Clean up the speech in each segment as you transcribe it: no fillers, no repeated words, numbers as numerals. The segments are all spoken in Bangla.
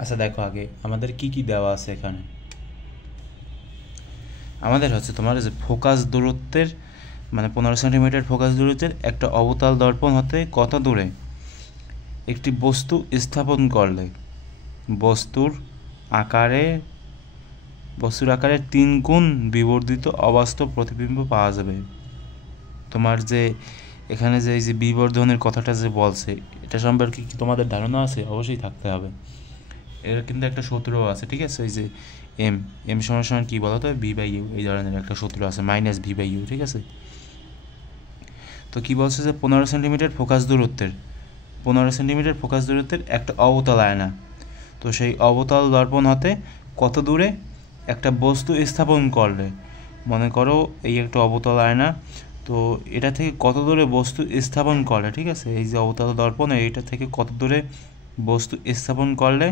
আচ্ছা দেখো আগে আমাদের কি কি দেওয়া আছে এখানে। আমাদের হচ্ছে তোমার যে ফোকাস দূরত্বের মানে 15 সেন্টিমিটার ফোকাস দূরত্বের একটা অবতল দর্পণ হতে কত দূরে একটি বস্তু স্থাপন করলে বস্তুর আকারে বস্তুর আকারে 3 গুণ বিবর্ধিত অবাস্তব প্রতিবিম্ব পাওয়া যাবে। তোমার যে এখানে যে এই যে বিবর্ধনের কথাটা যে বলছে এটা সম্পর্কে কি তোমাদের ধারণা আছে? অবশ্যই থাকতে হবে। এর কিন্তু একটা সূত্রও আছে, ঠিক আছে? এই যে এম এম সমান সমান কী বলো তো, ভি বাই ইউ, এই ধরনের একটা সূত্র আছে, মাইনাস ভি বাই ইউ, ঠিক আছে? তো কী বলছে যে 15 সেন্টিমিটার ফোকাস দূরত্বের 15 সেন্টিমিটার ফোকাস দূরত্বের একটা অবতল আয়না, তো সেই অবতল দর্পণ হতে কত দূরে একটা বস্তু স্থাপন করলে, মনে করো এই একটা অবতল আয়না, তো এটা থেকে কত দূরে বস্তু স্থাপন করলে, ঠিক আছে? এই যে অবতল দর্পণ এইটা থেকে কত দূরে বস্তু স্থাপন করলে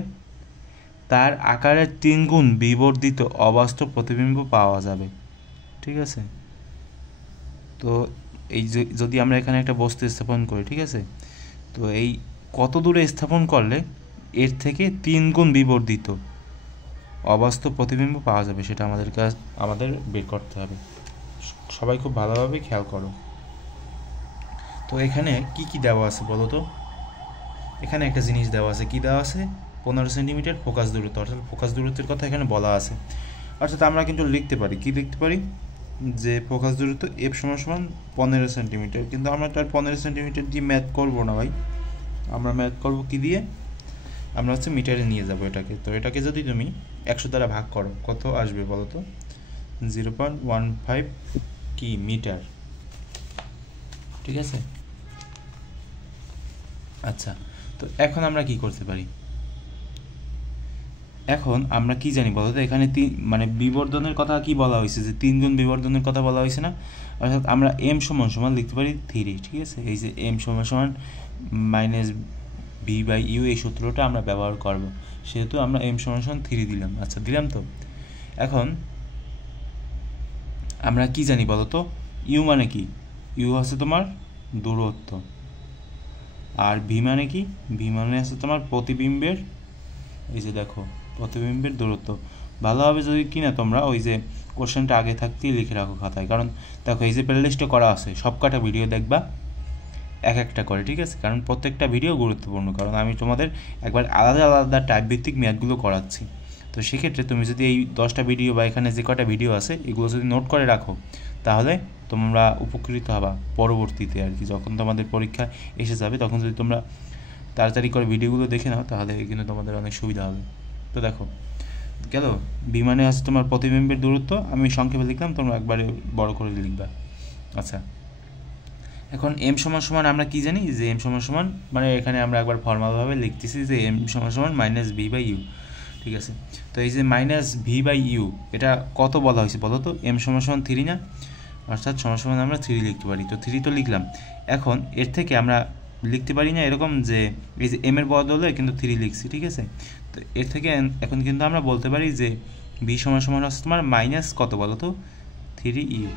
তার আকারের 3 গুণ বিবর্ধিত অবাস্তব প্রতিবিম্ব পাওয়া যাবে, ঠিক আছে? তো এই যে যদি আমরা এখানে একটা বস্তু স্থাপন করি, ঠিক আছে, তো এই কত দূরে স্থাপন করলে এর থেকে 3 গুণ বিবর্ধিত অবাস্তব প্রতিবিম্ব পাওয়া যাবে সেটা আমাদের বের করতে হবে। সবাই খুব ভালোভাবে খেয়াল করো। তো এখানে কি কি দেওয়া আছে বলো তো? এখানে একটা জিনিস দেওয়া আছে, কি দেওয়া আছে? 15 সেন্টিমিটার ফোকাস দূরত্ব, অর্থাৎ ফোকাস দূরত্বের কথা এখানে বলা আছে। অর্থাৎ আমরা কিন্তু লিখতে পারি, কি লিখতে পারি, যে ফোকাস দূরত্ব এফ সমান সমান 15 সেন্টিমিটার। কিন্তু আমরা তো আর 15 সেন্টিমিটার দিয়ে ম্যাথ করবো না ভাই, আমরা ম্যাথ করবো কি দিয়ে? আমরা হচ্ছে মিটারে নিয়ে যাব এটাকে। তো এটাকে যদি তুমি 100 দ্বারা ভাগ করো কত আসবে বলো তো? 0.15 কি মিটার, ঠিক আছে? আচ্ছা, তো এখন আমরা কি করতে পারি? এখন আমরা কি জানি বলো তো? এখানে মানে বিবর্ধনের কথা কি বলা হয়েছে, যে 3 গুণ বিবর্ধনের কথা বলা হয়েছে না? অর্থাৎ আমরা এম সমান সমান লিখতে পারি 3, ঠিক আছে? এই যে এম সমান সমান মাইনাস ভি বাই ইউ, এই সূত্রটা আমরা ব্যবহার করব, সেহেতু আমরা এম সমান সমান 3 দিলাম। আচ্ছা, দিলাম তো। এখন আমরা কি জানি বলো তো? ইউ মানে কি? ইউ হচ্ছে তোমার দূরত্ব, আর ভি মানে কি? ভি মানে হচ্ছে তোমার প্রতিবিম্বের, এই যে দেখো প্রতিবিম্বের দূরত্ব। ভালোভাবে যদি কিনা তোমরা ওই যে কোশ্চেনটা আগে থাকতেই লিখে রাখো খাতায়, কারণ দেখো এই যে প্লেলিস্টে করা আছে সব কটা ভিডিও দেখবা এক একটা করে, ঠিক আছে? কারণ প্রত্যেকটা ভিডিও গুরুত্বপূর্ণ, কারণ আমি তোমাদের একবার আলাদা আলাদা টাইপ ভিত্তিক ম্যাথগুলো করাচ্ছি। তো সেক্ষেত্রে তুমি যদি এই 10টা ভিডিও বা এখানে যে কটা ভিডিও আছে এগুলো যদি নোট করে রাখো তাহলে তোমরা উপকৃত হবা পরবর্তীতে আর কি, যখন তোমাদের পরীক্ষা এসে যাবে তখন যদি তোমরা তাড়াতাড়ি করে ভিডিওগুলো দেখে নাও তাহলে কিন্তু তোমাদের অনেক সুবিধা হবে। তো দেখো গেল, বিমানে আছে তোমার প্রতিবিম্বের দূরত্ব, আমি সংক্ষেপে লিখলাম, তোমরা একবারে বড় করে লিখবা। আচ্ছা, এখন এম সমান সমান আমরা কি জানি, যে এম সমান সমান মানে এখানে আমরা একবার ফর্মালভাবে লিখতেছি যে এম সমান সমান মাইনাস ভি বাই ইউ, ঠিক আছে? তো এই যে মাইনাস ভি বাই ইউ এটা কত বলা হয়েছে বলো তো? এম সমান সমান 3 না? অর্থাৎ সমান সমান আমরা 3 লিখতে পারি। তো 3 তো লিখলাম। এখন এর থেকে আমরা লিখতে পারি না এরকম যে এই যে এম এর বদলে কিন্তু 3 লিখছি, ঠিক আছে? তো এর থেকে এখন কিন্তু আমরা বলতে পারি যে ভি সমান সমান হচ্ছে তোমার মাইনাস কত বলো তো? 3 ইউ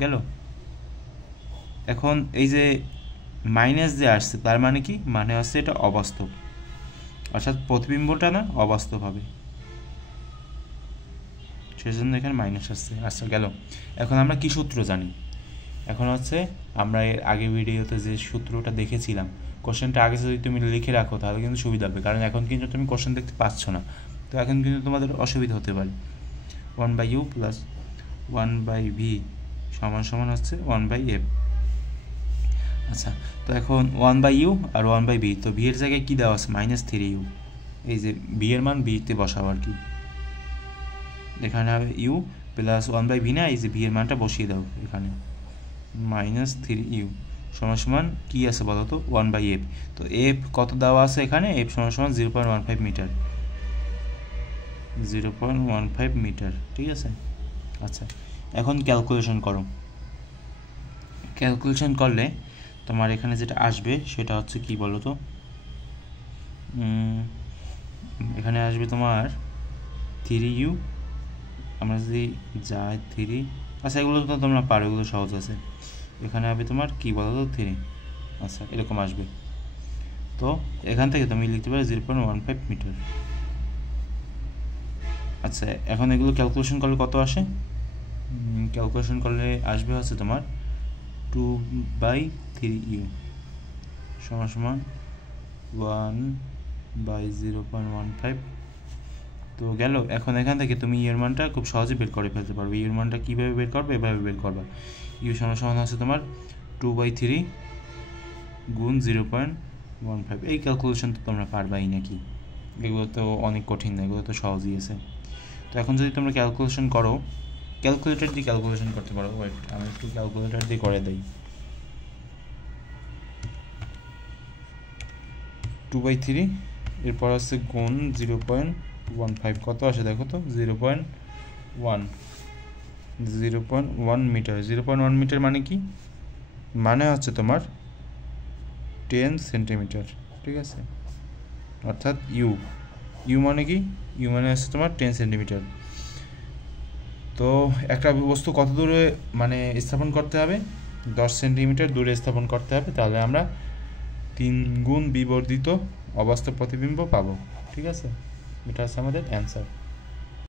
গেল। এখন এই যে মাইনাস যে আসছে তার মানে কি? মানে হচ্ছে এটা অবাস্তব, অর্থাৎ প্রতিবিম্বটা না অবাস্তব হবে, সেজন্য এখানে মাইনাস আসছে। আচ্ছা গেল। এখন আমরা কি সূত্র জানি? এখন হচ্ছে আমরা এর আগে ভিডিওতে যে সূত্রটা দেখেছিলাম, কোশ্চেনটা আগে যদি তুমি লিখে রাখো তাহলে কিন্তু সুবিধা হবে, কারণ এখন কিন্তু তুমি কোশ্চেন দেখতে পাচ্ছ না, তো এখন কিন্তু তোমাদের অসুবিধা হতে পারে। 1/u প্লাস 1/v সমান সমান হচ্ছে 1/f। আচ্ছা, তো এখন 1/u আর 1/v, তো v এর জায়গায় কী দেওয়া আছে? -3u। এই যে v এর মান v-তে বসাবো আর কি, এখানে হবে u প্লাস 1/v না, এই যে v এর মানটা বসিয়ে দাও এখানে, -3u সমান সমান কী আছে বলো তো? 1/f। তো f কত দেওয়া আছে এখানে? f সমান সমান 0.15 মিটার, 0.15 মিটার, ঠিক আছে? আচ্ছা, এখন ক্যালকুলেশন করো। ক্যালকুলেশন করলে তোমার এখানে যেটা আসবে সেটা হচ্ছে কি বলো তো? এখানে আসবে তোমার 3u, আমরা যদি যাই 3, আচ্ছা এগুলো তো তোমরা পারো, এগুলো সহজ আছে। এখানে হবে তোমার কি বলো তো? 3, আচ্ছা এরকম আসবে। তো এখান থেকে তুমি লিখতে পারো 0.15 মিটার। আচ্ছা, এখন এগুলো ক্যালকুলেশন করলে কত আসে? ক্যালকুলেশন করলে আসবে হচ্ছে তোমার 2/3u সমান সমান 1/0.15। তো গেল। এখন এখান থেকে তুমি ইউর মানটা খুব সহজে বের করে ফেলতে পারবে। ইউর মানটা কীভাবে বের করবে? এভাবে বের করবে। ইউ সমান সমান হচ্ছে তোমার 2/3 গুণ 0.15। এই ক্যালকুলেশন তো তোমরা পারবাই নাকি? এগুলো তো অনেক কঠিন না, এগুলো তো সহজই আছে। তো এখন যদি তোমরা ক্যালকুলেশন করো, ক্যালকুলেটর দিয়ে ক্যালকুলেশন করতে পারো। ওয়েট, আমি একটু ক্যালকুলেটর দিয়ে করে দিই। 2/3 এরপর আছে গুণ 0.15, কত আসে দেখো তো? 0.1 মিটার। 0.1 মিটার মানে কি? মানে হচ্ছে তোমার 10 সেন্টিমিটার, ঠিক আছে? অর্থাৎ ইউ মানে কি? ইউ মানে হচ্ছে তোমার 10 সেন্টিমিটার। তো একটা বস্তু কত দূরে মানে স্থাপন করতে হবে? 10 সেন্টিমিটার দূরে স্থাপন করতে হবে, তাহলে আমরা 3 গুণ বিবর্ধিত অবাস্তব প্রতিবিম্ব পাবো, ঠিক আছে? এটা হচ্ছে আমাদের অ্যান্সার।